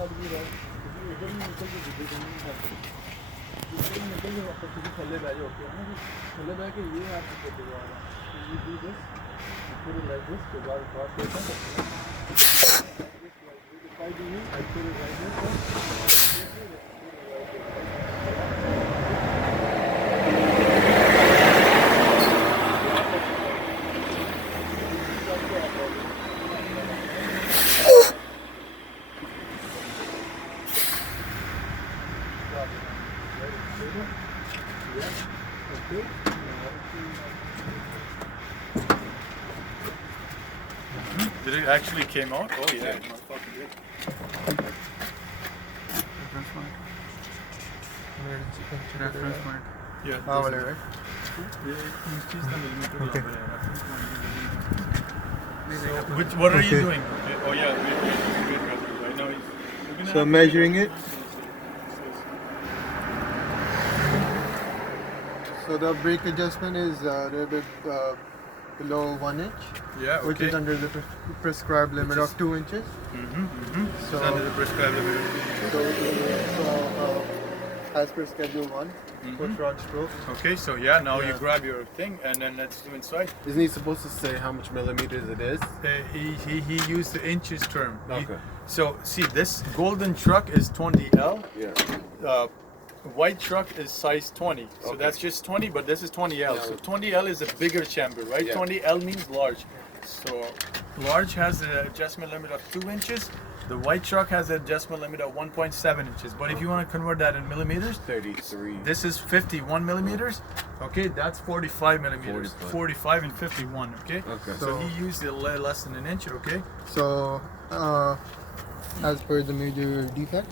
लग भी रहा है क्योंकि इधर ही निकल के दिखे नहीं है इधर ही निकल के वापस किसी थल्ले बैठ होते हैं ना थल्ले बैठ के ये आपको कर देगा you do this you put it like this के बाद क्रॉस करते हैं if I do this I put it like this Did it actually came out? Oh yeah. Motherfucker did. Reference point. Yeah. हाँ वाले right? Okay. What are you Okay. doing? Okay. Oh yeah. Wait. I know he's. So I'm measuring it. So the brake adjustment is a little bit below 1 inch, Yeah. Okay. which is under the prescribed limit of 2 inches. So So, under the prescribed limit. as per schedule 1, push rod stroke. Okay. So yeah. Now you Yeah. grab your thing and then let's do inside. Isn't he supposed to say how much millimeters it is? He used the inches term. Okay. So see, this golden truck is 20L. Yeah. White truck is size 20. So Okay. that's just 20, but this is 20L. Yeah. So 20L is a bigger chamber, right? Yeah. 20L means large. So large has an adjustment limit of 2 inches. The white truck has an adjustment limit of 1.7 inches. But if you want to convert that in millimeters, 33. this is 51 millimeters. Okay, that's 45 millimeters. 45. 45 and 51. Okay. Okay. So So- he used less than an inch. Okay. So, as per the major defects,